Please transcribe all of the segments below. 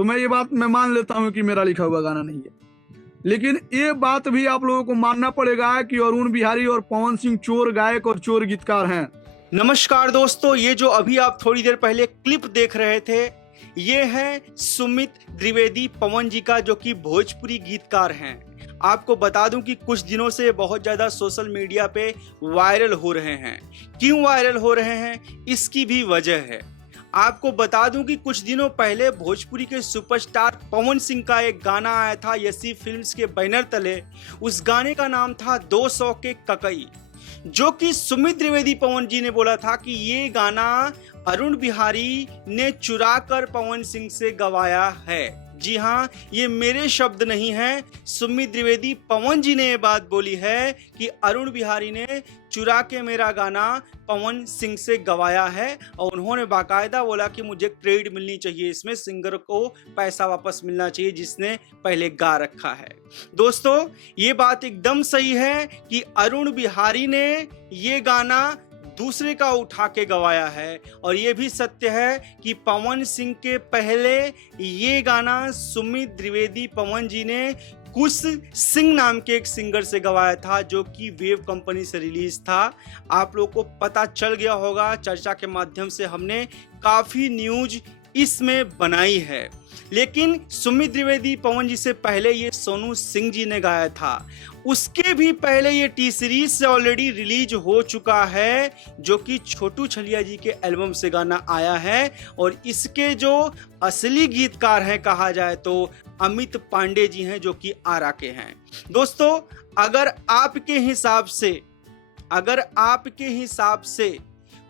तो मैं ये बात मैं मान लेता हूँ कि मेरा लिखा हुआ गाना नहीं है। लेकिन ये बात भी आप लोगों को मानना पड़ेगा कि अरुण बिहारी और पवन सिंह चोर गायक और चोर गीतकार हैं। नमस्कार दोस्तों, ये जो अभी आप थोड़ी देर पहले क्लिप देख रहे थे, ये है सुमित द्विवेदी पवन जी का, जो कि भोजपुरी गीतकार हैं। आपको बता दूं कि कुछ दिनों से बहुत ज़्यादा सोशल मीडिया पे वायरल हो रहे हैं। क्यों वायरल हो रहे हैं, इसकी भी वजह है। आपको बता दूं कि कुछ दिनों पहले भोजपुरी के सुपरस्टार पवन सिंह का एक गाना आया था यसी फिल्म्स के बैनर तले। उस गाने का नाम था 200 के ककई, जो कि सुमित द्विवेदी पवन जी ने बोला था कि ये गाना अरुण बिहारी ने चुरा कर पवन सिंह से गवाया है। जी हाँ, ये मेरे शब्द नहीं हैं, सुमित द्विवेदी पवन जी ने ये बात बोली है कि अरुण बिहारी ने चुरा के मेरा गाना पवन सिंह से गवाया है। और उन्होंने बाकायदा बोला कि मुझे क्रेडिट मिलनी चाहिए, इसमें सिंगर को पैसा वापस मिलना चाहिए जिसने पहले गा रखा है। दोस्तों, ये बात एकदम सही है कि अरुण बिहारी ने ये गाना दूसरे का उठा के गवाया है। और ये भी सत्य है कि पवन सिंह के पहले ये गाना सुमित द्विवेदी पवन जी ने कुश सिंह नाम के एक सिंगर से गवाया था, जो कि वेव कंपनी से रिलीज था। आप लोगों को पता चल गया होगा, चर्चा के माध्यम से हमने काफी न्यूज इसमें बनाई है। लेकिन सुमित द्विवेदी पवन जी से पहले ये सोनू सिंह जी ने गाया था। उसके भी पहले ये टी सीरीज से ऑलरेडी रिलीज हो चुका है, जो कि छोटू छलिया जी के एल्बम से गाना आया है। और इसके जो असली गीतकार हैं कहा जाए तो अमित पांडे जी हैं, जो कि आरा के हैं। दोस्तों, अगर आपके हिसाब से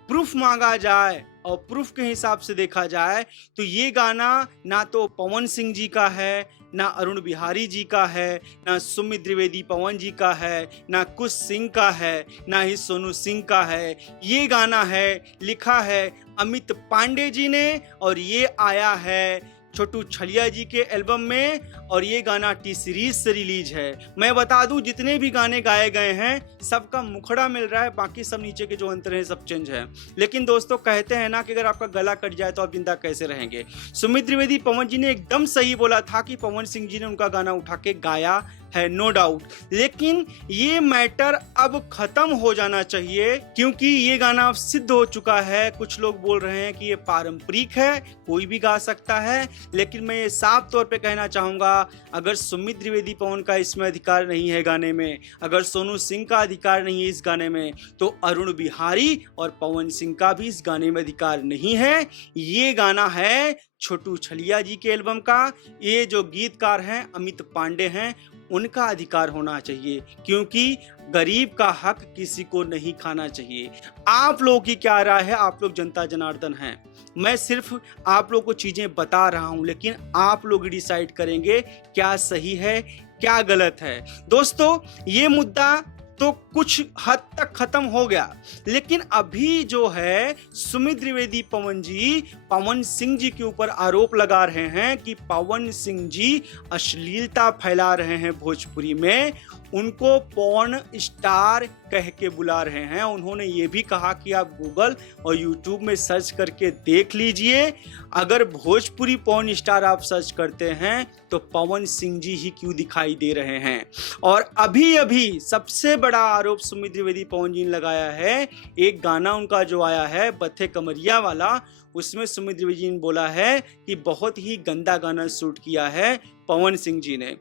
प्रूफ मांगा जाए और प्रूफ के हिसाब से देखा जाए तो ये गाना ना तो पवन सिंह जी का है, ना अरुण बिहारी जी का है, ना सुमित द्विवेदी पवन जी का है, ना कुश सिंह का है, ना ही सोनू सिंह का है। ये गाना है, लिखा है अमित पांडे जी ने, और ये आया है छोटू छलिया जी के एल्बम में। और ये गाना टी सीरीज से रिलीज है। मैं बता दूं, जितने भी गाने गाए गए हैं सबका मुखड़ा मिल रहा है, बाकी सब नीचे के जो अंतर है सब चेंज है। लेकिन दोस्तों, कहते हैं ना कि अगर आपका गला कट जाए तो आप जिंदा कैसे रहेंगे। सुमित द्विवेदी पवन जी ने एकदम सही बोला था कि पवन सिंह जी ने उनका गाना उठा के गाया है, नो डाउट। लेकिन ये मैटर अब खत्म हो जाना चाहिए, क्योंकि ये गाना अब सिद्ध हो चुका है। कुछ लोग बोल रहे हैं कि ये पारंपरिक है, कोई भी गा सकता है। लेकिन मैं ये साफ तौर पे कहना चाहूंगा, अगर सुमित द्विवेदी पवन का इसमें अधिकार नहीं है गाने में, अगर सोनू सिंह का अधिकार नहीं है इस गाने में, तो अरुण बिहारी और पवन सिंह का भी इस गाने में अधिकार नहीं है। ये गाना है छोटू छलिया जी के एल्बम का। ये जो गीतकार हैं अमित पांडे हैं, उनका अधिकार होना चाहिए, क्योंकि गरीब का हक किसी को नहीं खाना चाहिए। आप लोगों की क्या राय है? आप लोग जनता जनार्दन हैं, मैं सिर्फ आप लोग को चीजें बता रहा हूं, लेकिन आप लोग डिसाइड करेंगे क्या सही है क्या गलत है। दोस्तों, ये मुद्दा तो कुछ हद तक खत्म हो गया, लेकिन अभी जो है सुमित द्विवेदी पवन जी पवन सिंह जी के ऊपर आरोप लगा रहे हैं कि पवन सिंह जी अश्लीलता फैला रहे हैं भोजपुरी में, उनको पॉर्न स्टार कह के बुला रहे हैं। उन्होंने ये भी कहा कि आप गूगल और यूट्यूब में सर्च करके देख लीजिए, अगर भोजपुरी पॉर्न स्टार आप सर्च करते हैं तो पवन सिंह जी ही क्यों दिखाई दे रहे हैं। और अभी अभी सबसे बड़ा आरोप सुमित द्विवेदी पवन जी ने लगाया है, एक गाना उनका जो आया है बथे कमरिया वाला, उसमें सुमित द्विवेदी जी ने बोला है कि बहुत ही गंदा गाना शूट किया है पवन सिंह जी ने।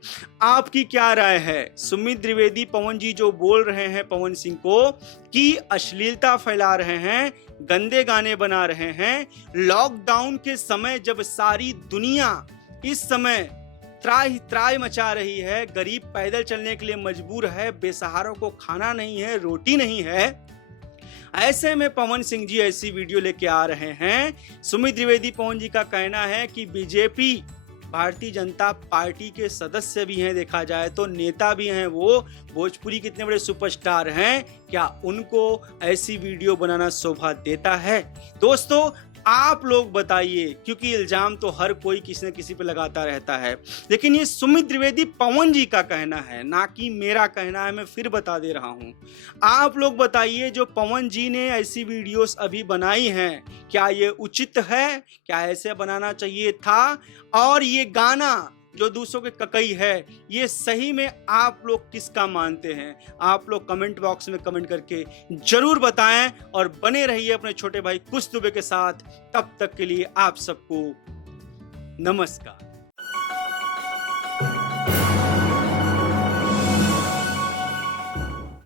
आपकी क्या राय है? सुमित द्विवेदी पवन जी जो बोल रहे हैं पवन सिंह को कि अश्लीलता फैला रहे हैं, गंदे गाने बना रहे हैं, लॉकडाउन के समय जब सारी दुनिया इस समय त्राही मचा रही है, गरीब पैदल चलने के लिए मजबूर है, बेसहारों को खाना नहीं है, रोटी नहीं है, ऐसे में पवन सिंह जी ऐसी वीडियो लेके आ रहे हैं। सुमित द्विवेदी पवन जी का कहना है कि बीजेपी भारतीय जनता पार्टी के सदस्य भी हैं, देखा जाए तो नेता भी हैं, वो भोजपुरी कितने बड़े सुपरस्टार हैं, क्या उनको ऐसी वीडियो बनाना शोभा देता है? दोस्तों, आप लोग बताइए, क्योंकि इल्जाम तो हर कोई किसी न किसी पे लगाता रहता है, लेकिन ये सुमित द्विवेदी पवन जी का कहना है, ना कि मेरा कहना है। मैं फिर बता दे रहा हूं, आप लोग बताइए, जो पवन जी ने ऐसी वीडियोस अभी बनाई हैं, क्या ये उचित है? क्या ऐसे बनाना चाहिए था? और ये गाना जो दूसरों के ककई है, ये सही में आप लोग किसका मानते हैं? आप लोग कमेंट बॉक्स में कमेंट करके जरूर बताएं और बने रहिए अपने छोटे भाई कुश दुबे के साथ। तब तक के लिए आप सबको नमस्कार।